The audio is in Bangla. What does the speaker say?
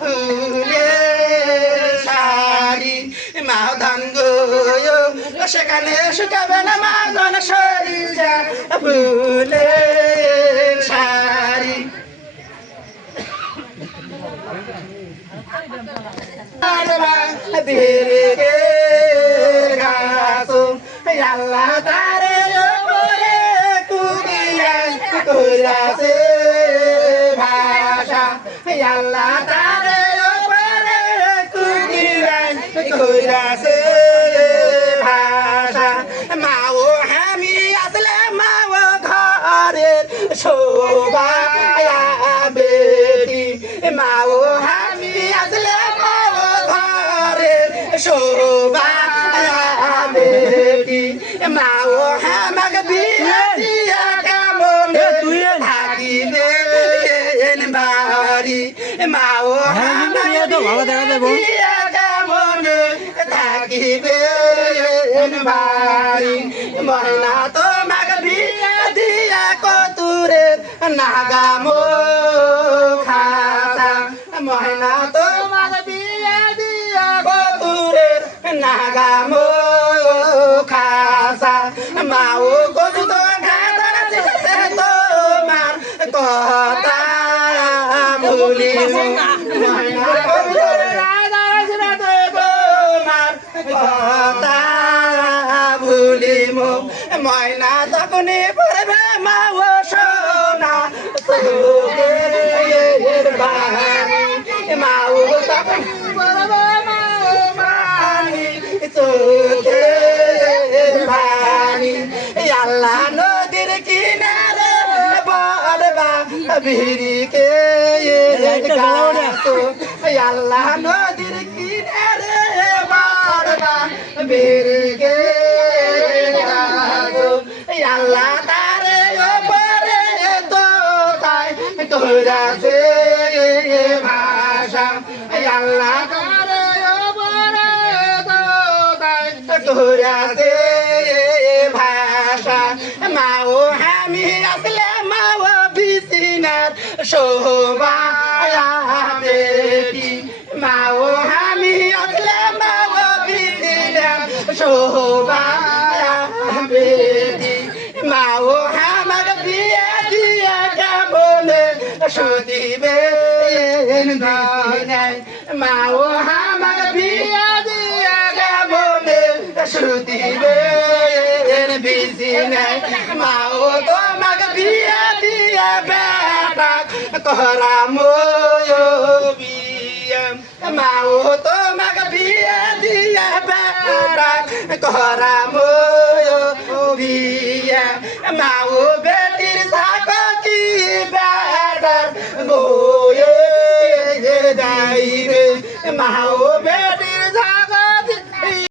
ফুলের শাড়ি মা ধান গো সেখানে শুকাবে না মা ধান সরিষা ফুলের শাড়ি আল্লাহ তারে ওপরে কুদিয়া কইরাছে ভাষা আল্লাহ তারে ওপরে কুদিয়া কইরাছে ভাষা মাও আমি আসলে মাও ঘরের শোভা বেটি মাও আমি আসলে মাও ঘরের শোভা বেটি মাও হামাক বিয়া দিয়া কেমন থাকিবে বাড়ি মাও হামাক বিয়া কেমন থাকিবে বাড়ি মহিলা তোমাক বিয়া দিয়া কতুরের নাগামো খাতা মহিলা তোমাক বিয়া দিয়া কতুরের নাগামো খাসা মাও কতু তো গাদার চেতে তোমার কথা ভুলি মহিলা কতু তো গাদার চেতে তোমার কথা ভুলিম ময়না তখনই পড়বে মাও সোনা তোদের বাড়ি মাও তখন পড়বে মাও বাড়ি তোদের বাড়ি আল্লাহ নদীর কিনারে বড়বা ভিড়িকে আল্লাহ নদীর কিনারে বড়বা ভিড়িকে আল্লাহ তারে ওপরে তো তাই তোরাছে ভাষা আল্লাহ তারে ওপরে তো তাই তোরাছে ভাষা মাও আমি আসলে মাও বিছিনার শোভা বেটি মাও আমি আসলে মাও বিছিনার শোভা বেটি মাও হামাক বিয়া দিয়া কেমন সুদিবে মাও হামাক বিয়া দিয়া কেমন সুদিবে বিছিনাই মাও তোমাক বিয়া দিয়া বেটা করাম বিয়া মাও তোমাক বিয়া দিয়া বেটা করাম বিয়া মাও বেটির থাকো কি বেটা বয়ে যাইবে মাও